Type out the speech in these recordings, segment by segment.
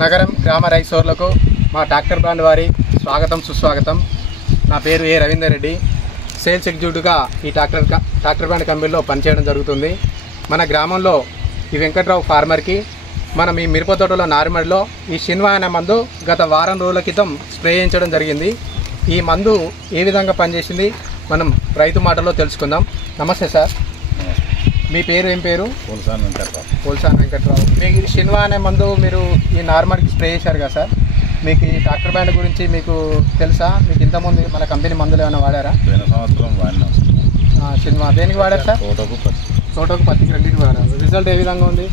నగరం గ్రామ రైతులకు మా ట్రాక్టర్ బ్రాండ్ వారి స్వాగతం సుస్వాగతం. నా పేరు ఏ రవీందర్ రెడ్డి. సేల్స్ ఎగ్జిక్యూటివ్గా ఈ ట్రాక్టర్ బ్రాండ్ కంపెనీలో పనిచేయడం జరుగుతుంది. మన గ్రామంలో ఈ వెంకట్రావు ఫార్మర్కి మనం ఈ మిరప తోటలో నారుమడిలో ఈ షిన్వా అనే మందు గత వారం రోజుల క్రితం స్ప్రే చేయించడం జరిగింది. ఈ మందు ఏ విధంగా పనిచేసింది మనం రైతు మాటల్లో తెలుసుకుందాం. నమస్తే సార్, మీ పేరు ఏం పేరు? పోల్సాన్ వెంకట్రావు. మీకు షిన్వా అనే మందు మీరు ఈ నార్మల్కి స్ప్రే చేశారు కదా సార్, మీకు ఈ ట్రాక్టర్ బ్రాండ్ గురించి మీకు తెలుసా? మీకు ఇంతకుముందు మన కంపెనీ మందులు ఏమైనా వాడారా? షిన్వా దేనికి వాడారు సార్? తోటకు పత్తికి రెండింటికి వాడారు. రిజల్ట్ ఏ విధంగా ఉంది?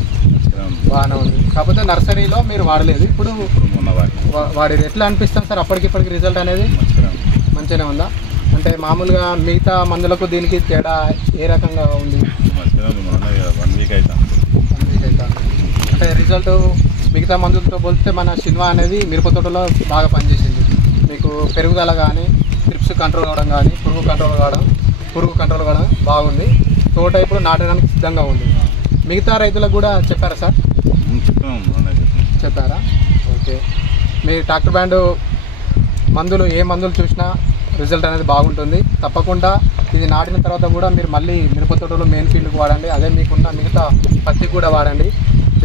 బాగానే ఉంది. కాకపోతే నర్సరీలో మీరు వాడలేదు, ఇప్పుడు వాడేది. ఎట్లా అనిపిస్తుంది సార్ అప్పటికిప్పటికి రిజల్ట్ అనేది? మంచిగానే ఉందా? అంటే మామూలుగా మిగతా మందులకు దీనికి తేడా ఏ రకంగా ఉంది? 1 వీక్ అవుతుంది. అంటే రిజల్ట్ మిగతా మందులతో పోలిస్తే మన షిన్వా అనేది మిరప తోటలో బాగా పనిచేసింది. మీకు పెరుగుదల కానీ, ట్రిప్స్ కంట్రోల్ అవ్వడం కానీ, పురుగు కంట్రోల్ కావడం బాగుంది. తోట ఇప్పుడు నాటడానికి సిద్ధంగా ఉంది. మిగతా రైతులకు కూడా చెప్పారా సార్? చెప్పారా? ఓకే. మీ ట్రాక్టర్ బ్రాండ్ మందులు ఏ మందులు చూసినా రిజల్ట్ అనేది బాగుంటుంది. తప్పకుండా ఇది నాటిన తర్వాత కూడా మీరు మళ్ళీ మిరప తోటలో మెయిన్ ఫీల్డ్కి వాడండి. అదే మీకున్న మిగతా పత్తికి కూడా వాడండి.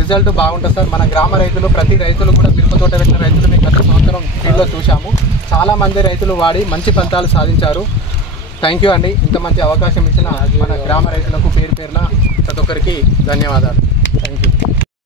రిజల్ట్ బాగుంటుంది సార్. మన గ్రామ రైతులు, ప్రతి రైతులు కూడా మిరప తోట పెట్టిన రైతులు మేము గత సంవత్సరం ఫీల్డ్లో చూసాము. చాలామంది రైతులు వాడి మంచి ఫలితాలు సాధించారు. థ్యాంక్ యూ అండి. ఇంత మంచి అవకాశం ఇచ్చిన మన గ్రామ రైతులకు పేరు పేరున ప్రతి ఒక్కరికి ధన్యవాదాలు.